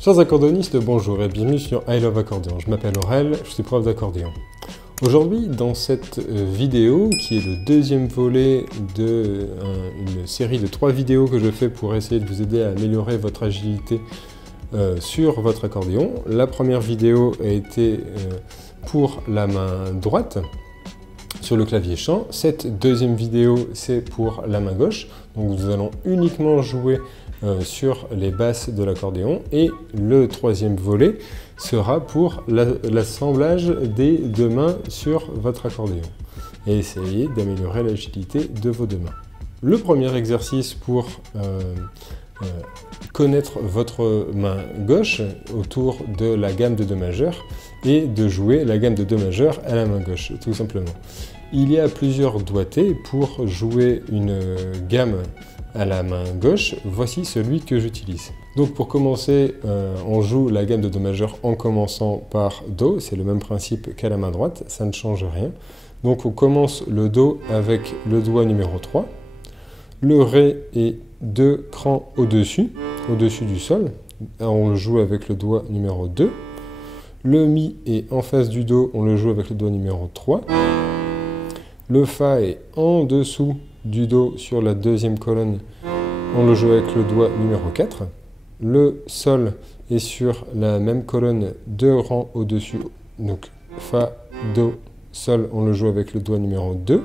Chers accordéonistes, bonjour et bienvenue sur I Love Accordéon. Je m'appelle Aurel, je suis prof d'accordéon. Aujourd'hui, dans cette vidéo, qui est le deuxième volet d'une série de 3 vidéos que je fais pour essayer de vous aider à améliorer votre agilité sur votre accordéon. La première vidéo a été pour la main droite, sur le clavier chant. Cette deuxième vidéo, c'est pour la main gauche. Donc nous allons uniquement jouer sur les basses de l'accordéon. Et le troisième volet sera pour l'assemblage des deux mains sur votre accordéon. Et essayer d'améliorer l'agilité de vos deux mains. Le premier exercice pour connaître votre main gauche autour de la gamme de Do majeur et de jouer la gamme de Do majeur à la main gauche, tout simplement. Il y a plusieurs doigtés pour jouer une gamme à la main gauche. Voici celui que j'utilise. Donc pour commencer, on joue la gamme de Do majeur en commençant par Do. C'est le même principe qu'à la main droite, ça ne change rien. Donc on commence le Do avec le doigt numéro 3. Le Ré est 2 crans au-dessus du sol. On le joue avec le doigt numéro 2. Le Mi est en face du Do, on le joue avec le doigt numéro 3. Le Fa est en dessous du Do sur la deuxième colonne, on le joue avec le doigt numéro 4. Le Sol est sur la même colonne, 2 rangs au-dessus, donc Fa, Do, Sol, on le joue avec le doigt numéro 2.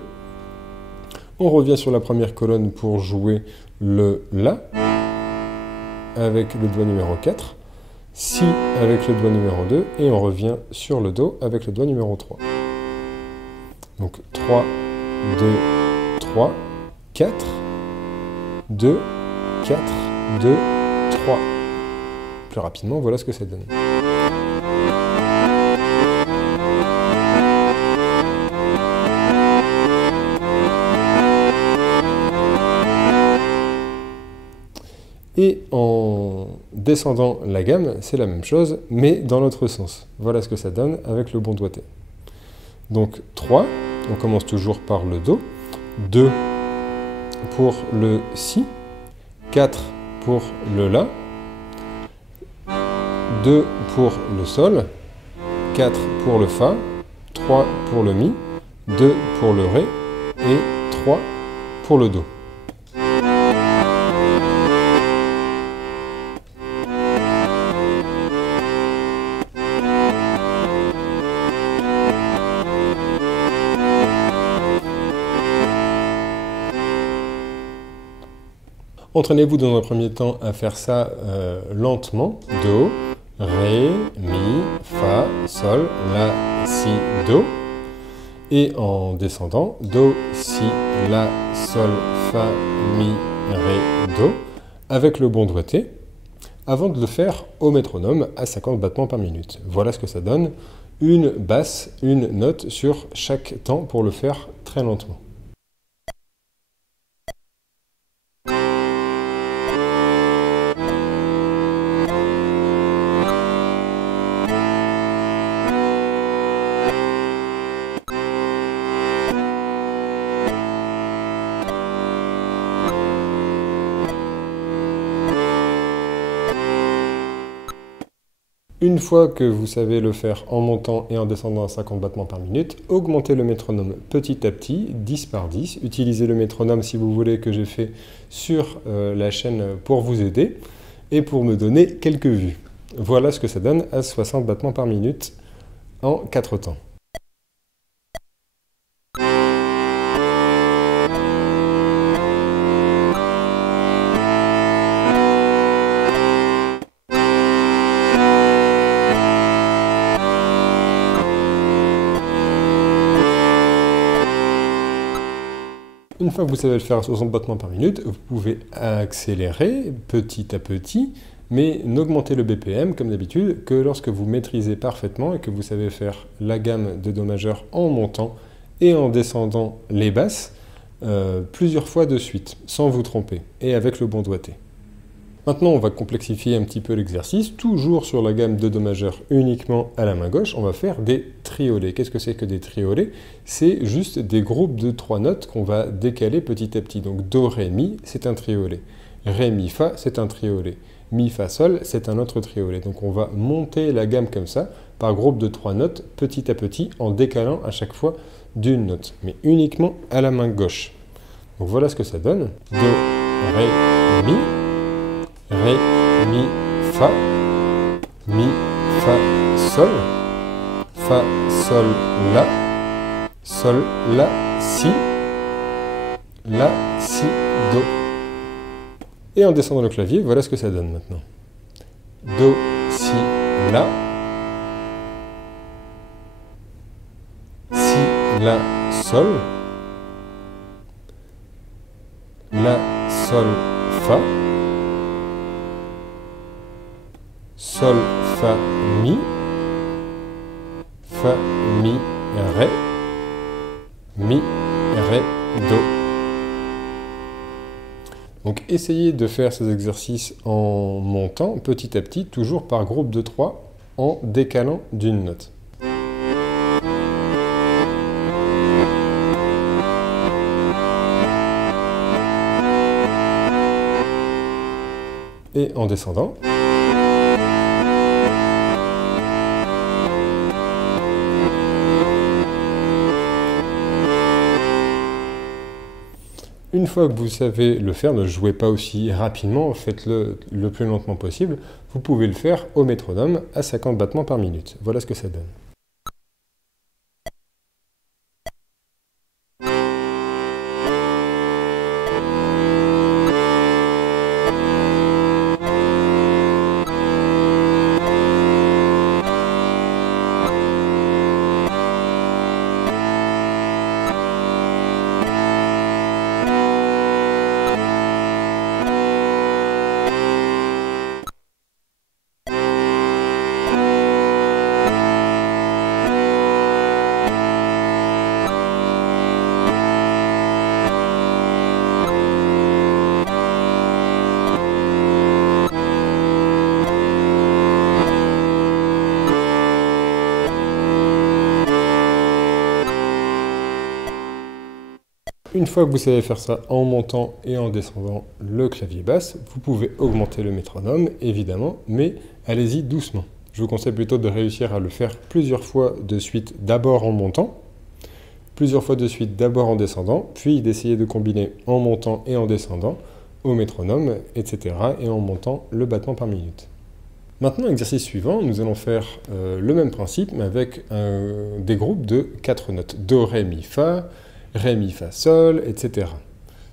On revient sur la première colonne pour jouer le La avec le doigt numéro 4, Si avec le doigt numéro 2 et on revient sur le Do avec le doigt numéro 3. Donc 3, 2, 3, 4, 2, 4, 2, 3. Plus rapidement, voilà ce que ça donne. Et en descendant la gamme, c'est la même chose, mais dans l'autre sens. Voilà ce que ça donne avec le bon doigté. Donc 3, on commence toujours par le Do, 2 pour le Si, 4 pour le La, 2 pour le Sol, 4 pour le Fa, 3 pour le Mi, 2 pour le Ré et 3 pour le Do. Entraînez-vous dans un premier temps à faire ça lentement. Do, Ré, Mi, Fa, Sol, La, Si, Do. Et en descendant, Do, Si, La, Sol, Fa, Mi, Ré, Do, avec le bon doigté, avant de le faire au métronome à 50 battements par minute. Voilà ce que ça donne, une basse, une note sur chaque temps pour le faire très lentement. Une fois que vous savez le faire en montant et en descendant à 50 battements par minute, augmentez le métronome petit à petit, 10 par 10. Utilisez le métronome si vous voulez que j'ai fait sur la chaîne pour vous aider et pour me donner quelques vues. Voilà ce que ça donne à 60 battements par minute en 4 temps. Une fois que vous savez le faire à 60 battements par minute, vous pouvez accélérer petit à petit, mais n'augmentez le BPM comme d'habitude que lorsque vous maîtrisez parfaitement et que vous savez faire la gamme de Do majeur en montant et en descendant les basses plusieurs fois de suite, sans vous tromper, et avec le bon doigté. Maintenant, on va complexifier un petit peu l'exercice. Toujours sur la gamme de Do majeur uniquement à la main gauche, on va faire des triolets. Qu'est-ce que c'est que des triolets? C'est juste des groupes de 3 notes qu'on va décaler petit à petit. Donc Do, Ré, Mi, c'est un triolet. Ré, Mi, Fa, c'est un triolet. Mi, Fa, Sol, c'est un autre triolet. Donc on va monter la gamme comme ça, par groupe de 3 notes, petit à petit, en décalant à chaque fois d'une note, mais uniquement à la main gauche. Donc voilà ce que ça donne. Do, Ré, Mi, Fa, Mi, Fa, Sol, Fa, Sol, La, Si, Do. Et en descendant le clavier, voilà ce que ça donne maintenant. Do, Si, La, Sol, La, Sol, Fa, Sol, Fa, Mi, Fa, Mi, Ré, Do. Donc essayez de faire ces exercices en montant petit à petit, toujours par groupe de 3, en décalant d'une note. Et en descendant. Une fois que vous savez le faire, ne jouez pas aussi rapidement, faites-le le plus lentement possible. Vous pouvez le faire au métronome à 50 battements par minute. Voilà ce que ça donne. Une fois que vous savez faire ça en montant et en descendant le clavier basse, vous pouvez augmenter le métronome, évidemment, mais allez-y doucement. Je vous conseille plutôt de réussir à le faire plusieurs fois de suite, d'abord en montant, plusieurs fois de suite, d'abord en descendant, puis d'essayer de combiner en montant et en descendant au métronome, etc., et en montant le battement par minute. Maintenant, exercice suivant, nous allons faire le même principe, mais avec des groupes de 4 notes. Do, Ré, Mi, Fa, Ré, Mi, Fa, Sol, etc.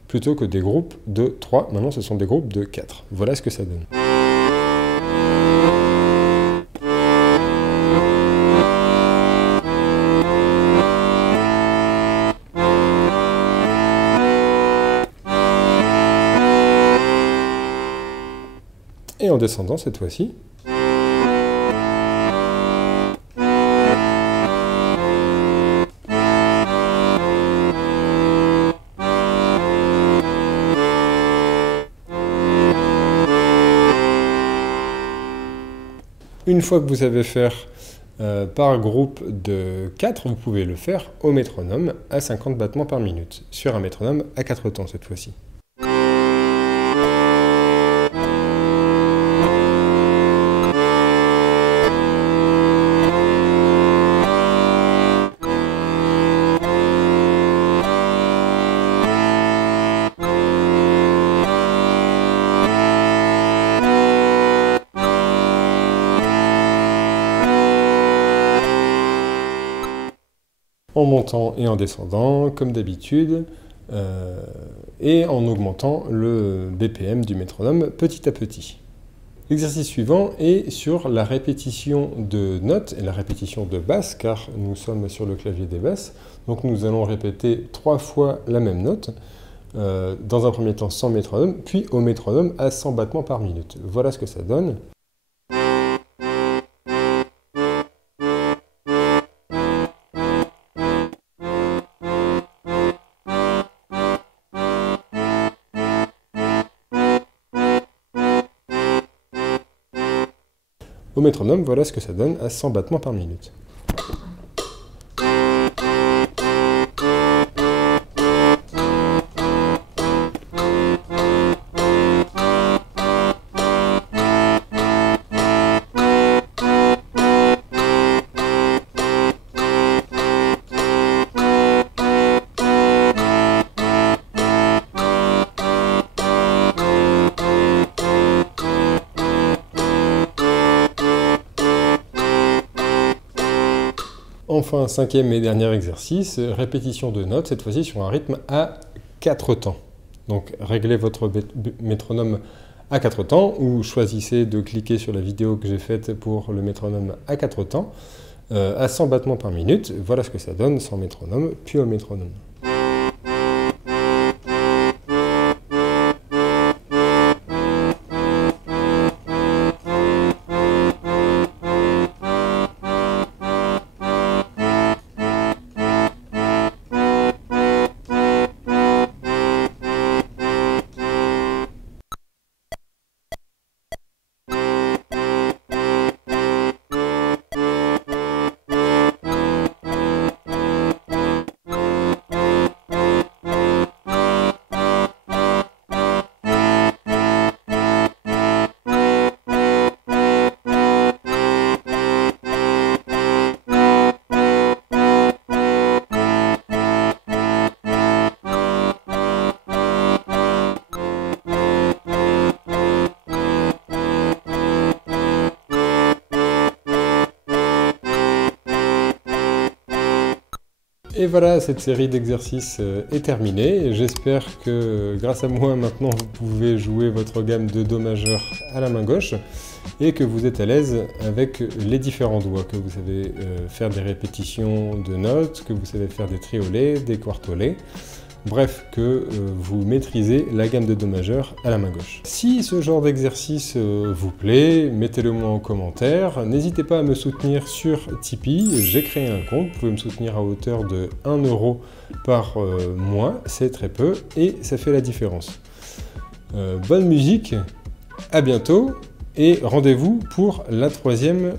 Plutôt que des groupes de 3, maintenant ce sont des groupes de 4. Voilà ce que ça donne. Et en descendant cette fois-ci. Une fois que vous savez faire par groupe de 4, vous pouvez le faire au métronome à 50 battements par minute, sur un métronome à 4 temps cette fois-ci. En montant et en descendant, comme d'habitude, et en augmentant le BPM du métronome petit à petit. L'exercice suivant est sur la répétition de notes et la répétition de basses, car nous sommes sur le clavier des basses. Donc nous allons répéter 3 fois la même note, dans un premier temps sans métronome, puis au métronome à 100 battements par minute. Voilà ce que ça donne. Au métronome, voilà ce que ça donne à 100 battements par minute. Enfin, cinquième et dernier exercice, répétition de notes, cette fois-ci sur un rythme à 4 temps. Donc réglez votre métronome à 4 temps ou choisissez de cliquer sur la vidéo que j'ai faite pour le métronome à 4 temps à 100 battements par minute. Voilà ce que ça donne sans métronome, puis au métronome. Et voilà, cette série d'exercices est terminée. J'espère que grâce à moi, maintenant, vous pouvez jouer votre gamme de Do majeur à la main gauche et que vous êtes à l'aise avec les différents doigts, que vous savez faire des répétitions de notes, que vous savez faire des triolets, des quartolets. Bref, que vous maîtrisez la gamme de Do majeur à la main gauche. Si ce genre d'exercice vous plaît, mettez-le moi en commentaire. N'hésitez pas à me soutenir sur Tipeee. J'ai créé un compte. Vous pouvez me soutenir à hauteur de 1 € par mois. C'est très peu et ça fait la différence. Bonne musique, à bientôt et rendez-vous pour la 3e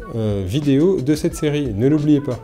vidéo de cette série. Ne l'oubliez pas.